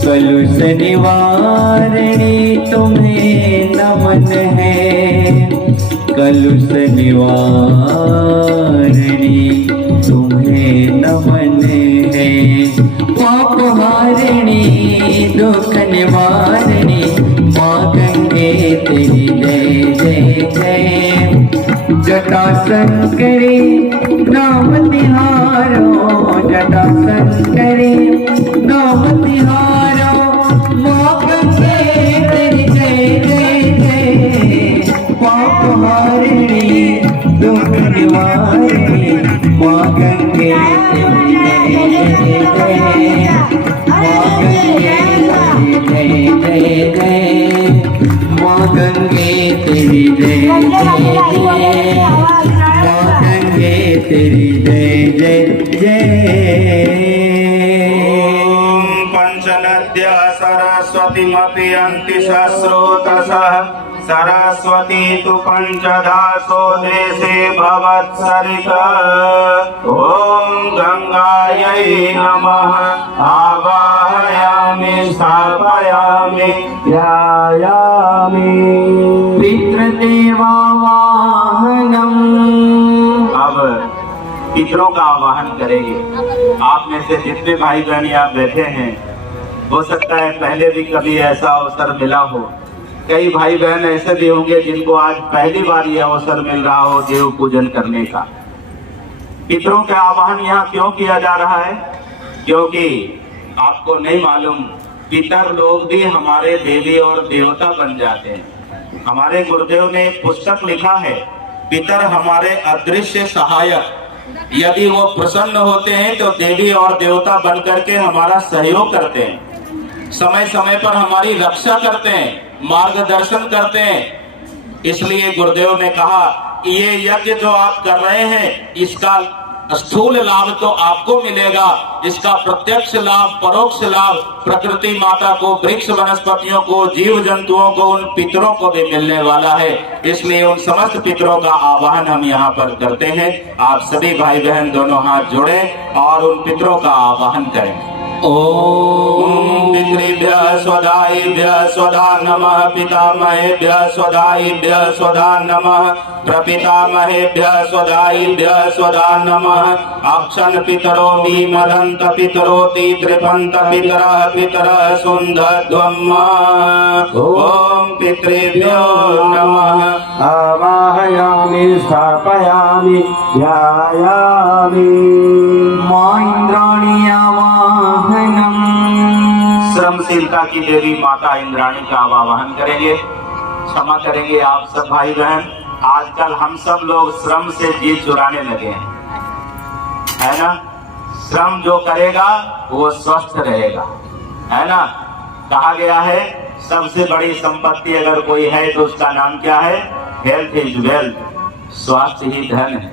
कलुष निवारणी तुम्हें नमन है। कलुष निवारणी तुम्हें नमन है। पाप हारिणी दुख निवारणी, माँ गंगे तेरी जय जय जय। जटा शंकरी नाम तिहारो, जटा शंकरी नाम तिहारो, माँ गंगे तेरी जय जय जय। पाप हारिणी दुख निवारिणी, माँ गंगे तेरी जय जय जय। माँ गंगे तेरी जय जय जय, माँ गंगे तेरी जय जय जय। माँ गंगे तेरी जय जय जय। पंचनद्य सरस्वतीमपि अन्ति सस्रोतसः, सरस्वती तु पंचदासो देशे भवत्सरिता। ॐ गंगायै नमः आवाहयामि स्थापयामि ध्यायामि। पितृदेवावाहनम्। अब पितरों का आवाहन करेंगे। आप में से जितने भाई बहन यहाँ बैठे हैं, हो सकता है पहले भी कभी ऐसा अवसर मिला हो। कई भाई बहन ऐसे भी होंगे जिनको आज पहली बार यह अवसर मिल रहा हो देव पूजन करने का। पितरों का आवाहन यहाँ क्यों किया जा रहा है? क्योंकि आपको नहीं मालूम, पितर लोग भी हमारे देवी और देवता बन जाते हैं। हमारे गुरुदेव ने एक पुस्तक लिखा है, पितर हमारे अदृश्य सहायक। यदि वो प्रसन्न होते हैं तो देवी और देवता बन करके हमारा सहयोग करते हैं, समय समय पर हमारी रक्षा करते हैं, मार्गदर्शन करते हैं। इसलिए गुरुदेव ने कहा ये यज्ञ जो आप कर रहे हैं, इसका स्थूल लाभ तो आपको मिलेगा, इसका प्रत्यक्ष लाभ, परोक्ष लाभ प्रकृति माता को, वृक्ष वनस्पतियों को, जीव जंतुओं को, उन पितरों को भी मिलने वाला है। इसलिए उन समस्त पितरों का आह्वान हम यहाँ पर करते हैं। आप सभी भाई बहन दोनों हाथ जोड़े और उन पितरों का आह्वान करें। ओम पितृभ्यः स्वधायिभ्यः स्वधा नमः, पितामहेभ्यः स्वधायिभ्यः स्वधा नमः, प्रपितामहेभ्यः स्वधायिभ्यः स्वधा नमः। अक्षन् पितरो मीमदन्त पितरोति त्रिपन्त पितरः पितरः सुन्दध्वम्। ओम पितृभ्यो नमः आवाहयामि स्थापयामि ध्यायामि। माँ इंद्राणी आवाहनम्। श्रमशीलता की देवी माता इंद्राणी का आवाहन करेंगे। क्षमा करेंगे आप सब भाई बहन, आजकल हम सब लोग श्रम से जी चुराने लगे हैं, है ना। श्रम जो करेगा वो स्वस्थ रहेगा, है ना। कहा गया है सबसे बड़ी संपत्ति अगर कोई है तो उसका नाम क्या है? हेल्थ इज वेल्थ, स्वास्थ्य ही धन है।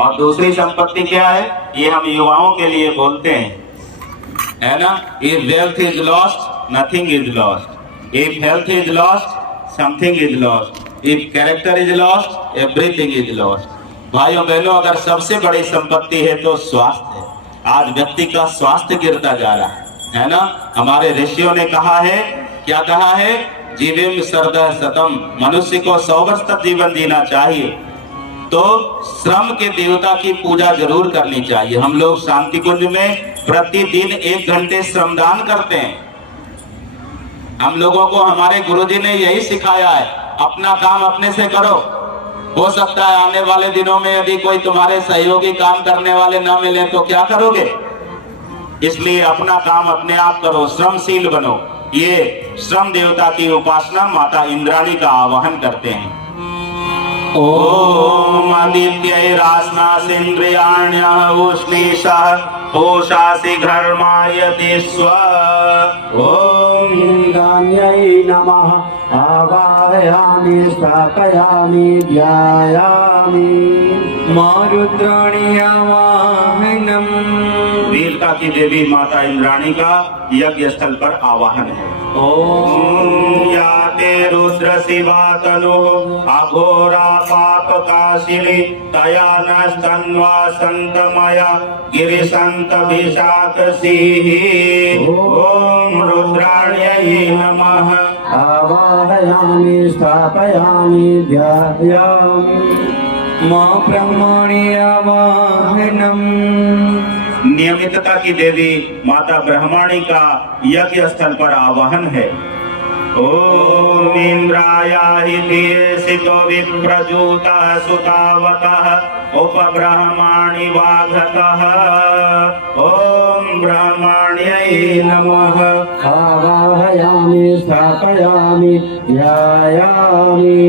और दूसरी संपत्ति क्या है, ये हम युवाओं के लिए बोलते हैं, है ना, if wealth is lost nothing is lost, if health is lost something is lost, if character is lost everything is lost. भाइयों बहनों, अगर सबसे बड़ी संपत्ति है तो स्वास्थ्य है। आज व्यक्ति का स्वास्थ्य गिरता जा रहा है ना। हमारे ऋषियों ने कहा है, क्या कहा है, जीवेम शरदः शतम, मनुष्य को 100 वर्ष तक जीवन जीना चाहिए। तो श्रम के देवता की पूजा जरूर करनी चाहिए। हम लोग शांति कुंज में प्रतिदिन 1 घंटे श्रमदान करते हैं। हम लोगों को हमारे गुरुजी ने यही सिखाया है, अपना काम अपने से करो। हो सकता है आने वाले दिनों में यदि कोई तुम्हारे सहयोगी काम करने वाले ना मिले तो क्या करोगे, इसलिए अपना काम अपने आप करो, श्रमशील बनो। ये श्रम देवता की उपासना माता इंद्राणी का आवाहन करते हैं। ओम आदित्यैरास्नासिन्द्रियाण्यः उष्णीषः पोषासि घर्मायति स्व। ओम इंद्राण्यै नमः आवाहयामि स्थापयामि ध्यायामि। मारुद्राणी आवाहनम। वीरता की देवी माता इंद्राणी का यज्ञ स्थल पर आवाहन है। ओम याते रुद्र शिवा तनु अघोरा पाप काशिनी तया नस्तन्वा संतमया गिरिशंत विशाखसिः। ओम रुद्राण्यै नमः आवाहयामि स्थापयामि ध्यायामि। मां ब्रह्मणी आवाहनम। नियमितता की देवी माता ब्रह्मणी का यज्ञ स्थल पर आवाहन है। ओम इंद्रायाहितो विप्रजूतः सुतावतः उपब्रह्मणि वाघतः। ओम ब्रह्मण्यै नमः आवाहयामि स्थापयामि ध्यायामि।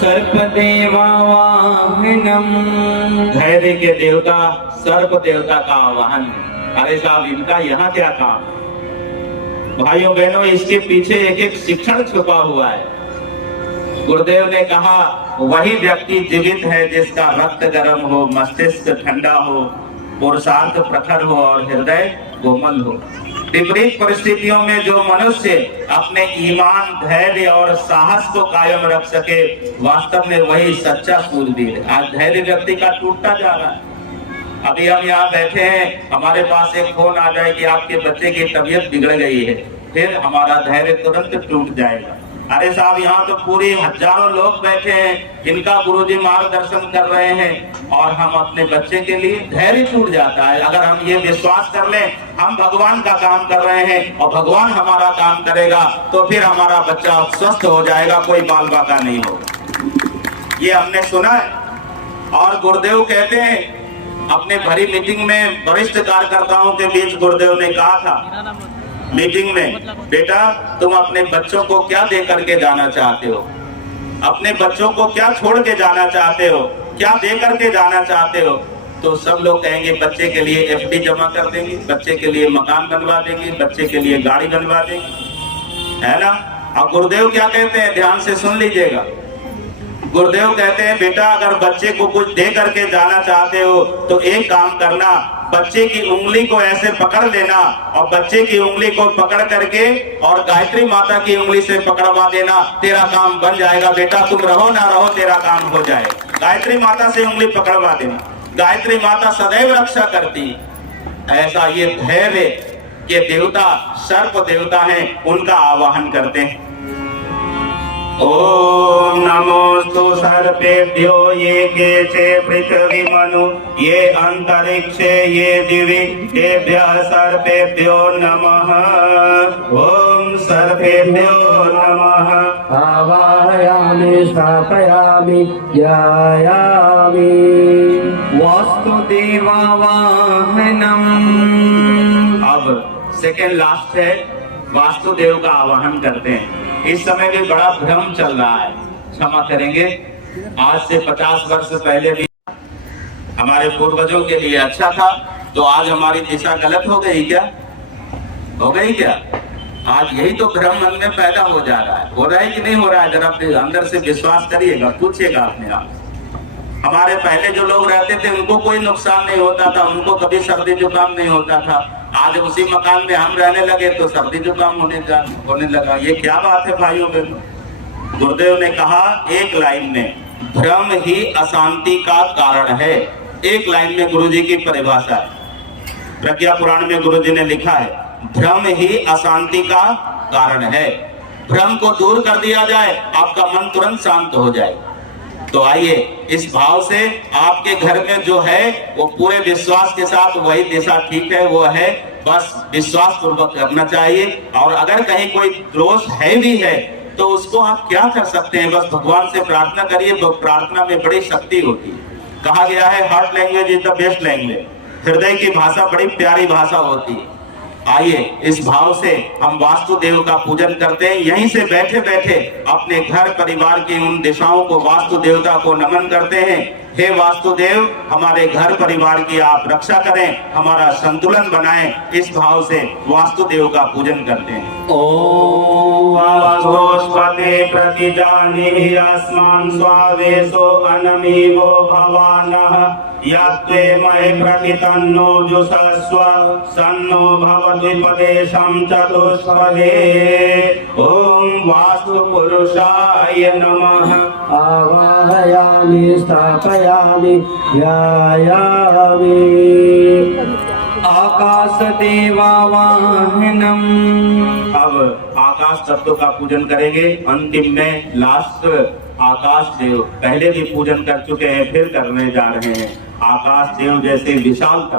सर्पदेवावाहनम। धैर्य के देवता सर्प देवता का आवाहन। अरे साहब, इनका यहाँ क्या काम। भाइयों बहनों, इसके पीछे एक एक शिक्षण छुपा हुआ है। गुरुदेव ने कहा, वही व्यक्ति जीवित है जिसका रक्त गर्म हो, मस्तिष्क ठंडा हो, पुरुषार्थ प्रखर हो और हृदय कोमल हो। विपरीत परिस्थितियों में जो मनुष्य अपने ईमान, धैर्य और साहस को कायम रख सके, वास्तव में वही सच्चा सूरवीर है। आज धैर्य व्यक्ति का टूटता जा रहा है। अभी हम यहाँ बैठे हैं, हमारे पास एक फोन आ जाए कि आपके बच्चे की तबीयत बिगड़ गई है, फिर हमारा धैर्य तुरंत टूट जाएगा। अरे साहब, यहाँ तो पूरे हजारों लोग बैठे हैं, जिनका गुरुजी मार्गदर्शन कर रहे हैं, और हम अपने बच्चे के लिए धैर्य टूट जाता है। अगर हम ये विश्वास कर लें हम भगवान का काम कर रहे हैं और भगवान हमारा काम करेगा, तो फिर हमारा बच्चा स्वस्थ हो जाएगा, कोई बाल बाका नहीं होगा। ये हमने सुना है। और गुरुदेव कहते हैं, अपने भरी मीटिंग में वरिष्ठ कार्यकर्ताओं के बीच गुरुदेव ने कहा था मीटिंग में, बेटा तुम अपने बच्चों को क्या दे करके जाना चाहते हो, अपने बच्चों को क्या छोड़ के जाना चाहते हो, क्या दे करके जाना चाहते हो। तो सब लोग कहेंगे बच्चे के लिए एफडी जमा कर देंगे, बच्चे के लिए मकान बनवा देंगे, बच्चे के लिए गाड़ी बनवा देंगे, है ना। अब गुरुदेव क्या कहते हैं, ध्यान से सुन लीजिएगा। गुरुदेव कहते हैं, बेटा अगर बच्चे को कुछ दे करके जाना चाहते हो तो एक काम करना, बच्चे की उंगली को ऐसे पकड़ लेना और बच्चे की उंगली को पकड़ करके और गायत्री माता की उंगली से पकड़वा देना, तेरा काम बन जाएगा बेटा, तुम रहो ना रहो तेरा काम हो जाए। गायत्री माता से उंगली पकड़वा देना, गायत्री माता सदैव रक्षा करती। ऐसा ये धैर्य के देवता सर्प देवता हैं, उनका आवाहन करते हैं। ओम नमोस्तु सर्पेभ्यो ये केचे पृथ्वी मनु ये अंतरिक्षे ये दिवि तेभ्यः सर्पेभ्यो नमः। ओम सर्पेभ्यो नमः आवाहयामि स्थापयामि ध्यायामि। वास्तुदेवावाहनम। अब सेकेंड लास्ट है, वास्तुदेव का आवाहन करते हैं। इस समय भी बड़ा भ्रम चल रहा है, क्षमा करेंगे। आज से 50 वर्ष पहले भी हमारे पूर्वजों के लिए अच्छा था, तो आज हमारी दिशा गलत हो गई क्या, हो गई क्या? आज यही तो भ्रम मन में पैदा हो जा रहा है। हो रहा है कि नहीं हो रहा है? जरा अपने अंदर से विश्वास करिएगा, पूछिएगा अपने आप। हमारे पहले जो लोग रहते थे उनको कोई नुकसान नहीं होता था, उनको कभी सर्दी जुकाम नहीं होता था। आज उसी मकान में हम रहने लगे तो सर्दी जुकाम होने लगा। ये क्या बात है भाइयों बहनों? गुरुदेव ने कहा एक लाइन में, भ्रम ही अशांति का कारण है। एक लाइन में गुरुजी की परिभाषा है, प्रज्ञा पुराण में गुरुजी ने लिखा है, भ्रम ही अशांति का कारण है। भ्रम को दूर कर दिया जाए, आपका मन तुरंत शांत हो जाए। तो आइए इस भाव से आपके घर में जो है वो पूरे विश्वास के साथ वही दिशा ठीक है, वो है बस विश्वास पूर्वक करना चाहिए। और अगर कहीं कोई दोष है भी है तो उसको आप क्या कर सकते हैं, बस भगवान से प्रार्थना करिए। प्रार्थना में बड़ी शक्ति होती है। कहा गया है heart language is the best language, हृदय की भाषा बड़ी प्यारी भाषा होती है। आइए इस भाव से हम वास्तुदेव का पूजन करते हैं। यहीं से बैठे बैठे अपने घर परिवार की उन दिशाओं को वास्तु देवता को नमन करते हैं। हे वास्तुदेव, हमारे घर परिवार की आप रक्षा करें, हमारा संतुलन बनाएं। इस भाव से वास्तुदेव का पूजन करते हैं। ओम वास्तुस्पते प्रतिजानीहि अस्मान् स्वावेशो अनमीवो भवानः यत्वे महे प्रतितन्नो जुषस्व सन्नो भवद्विपदेशं चतुष्पदे। ओम वास्तु पुरुषाय नमः। आवाहयामि स्थापयामि ध्यायामि। आकाश देवावाहनम। अब आकाश तत्व का पूजन करेंगे। अंतिम में लास्ट आकाश देव, पहले भी पूजन कर चुके हैं, फिर करने जा रहे हैं। आकाश देव जैसे विशालता,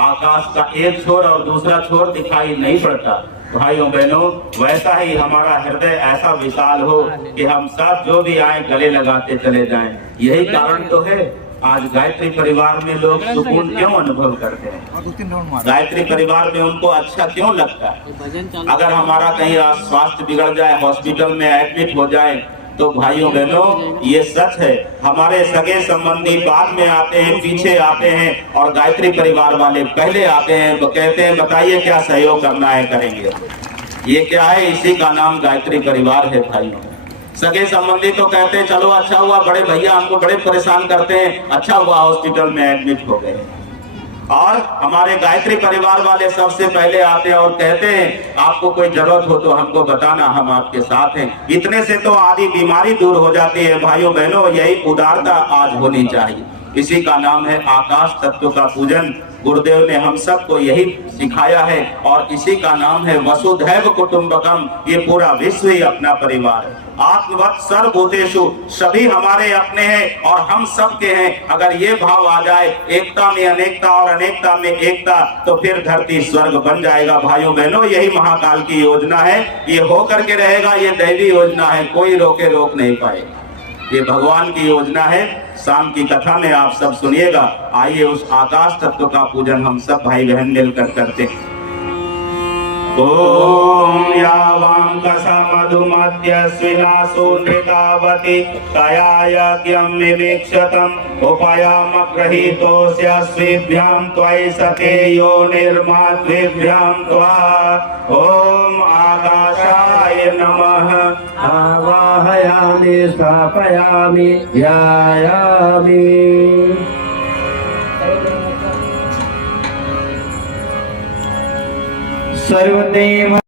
आकाश का एक छोर और दूसरा छोर दिखाई नहीं पड़ता। भाइयों बहनों, वैसा ही हमारा हृदय ऐसा विशाल हो कि हम सब जो भी आए गले लगाते चले जाएं। यही कारण तो है आज गायत्री परिवार में लोग सुकून क्यों अनुभव करते हैं, गायत्री परिवार में उनको अच्छा क्यों लगता है। अगर हमारा कहीं स्वास्थ्य बिगड़ जाए, हॉस्पिटल में एडमिट हो जाए, तो भाइयों बहनों ये सच है, हमारे सगे संबंधी बाद में आते हैं, पीछे आते हैं, और गायत्री परिवार वाले पहले आते हैं। तो कहते हैं बताइए क्या सहयोग करना है, करेंगे। ये क्या है? इसी का नाम गायत्री परिवार है भाइयों। सगे संबंधी तो कहते हैं चलो अच्छा हुआ, बड़े भैया हमको बड़े परेशान करते हैं, अच्छा हुआ हॉस्पिटल में एडमिट हो गए। और हमारे गायत्री परिवार वाले सबसे पहले आते हैं और कहते हैं आपको कोई जरूरत हो तो हमको बताना, हम आपके साथ हैं। इतने से तो आधी बीमारी दूर हो जाती है। भाइयों बहनों, यही उदारता आज होनी चाहिए। इसी का नाम है आकाश तत्व का पूजन। गुरुदेव ने हम सबको यही सिखाया है, और इसी का नाम है वसुधैव कुटुंबकम। ये पूरा विश्व ही अपना परिवार है। आत्मवत् सर्वभूतेषु, सभी हमारे अपने हैं और हम सब के हैं। अगर ये भाव आ जाए, एकता में अनेकता और अनेकता में एकता, तो फिर धरती स्वर्ग बन जाएगा। भाइयों बहनों, यही महाकाल की योजना है। ये हो करके रहेगा, ये दैवी योजना है, कोई रोके रोक नहीं पाएगा। ये भगवान की योजना है। शाम की कथा में आप सब सुनिएगा। आइए उस आकाश तत्व का पूजन हम सब भाई बहन मिलकर करते हैं। ओम यावांकसा मधुमत्यस्विना सुनृतावती तया यज्ञं विवीक्षतम् उपयामग्रहीतोऽस्य स्वीभ्यां त्वयि सते यो निर्माद्विभ्यां त्वा। ओम आकाशाय नमः। आवाहयामि स्थापयामि ध्यायामि। सर्वदेव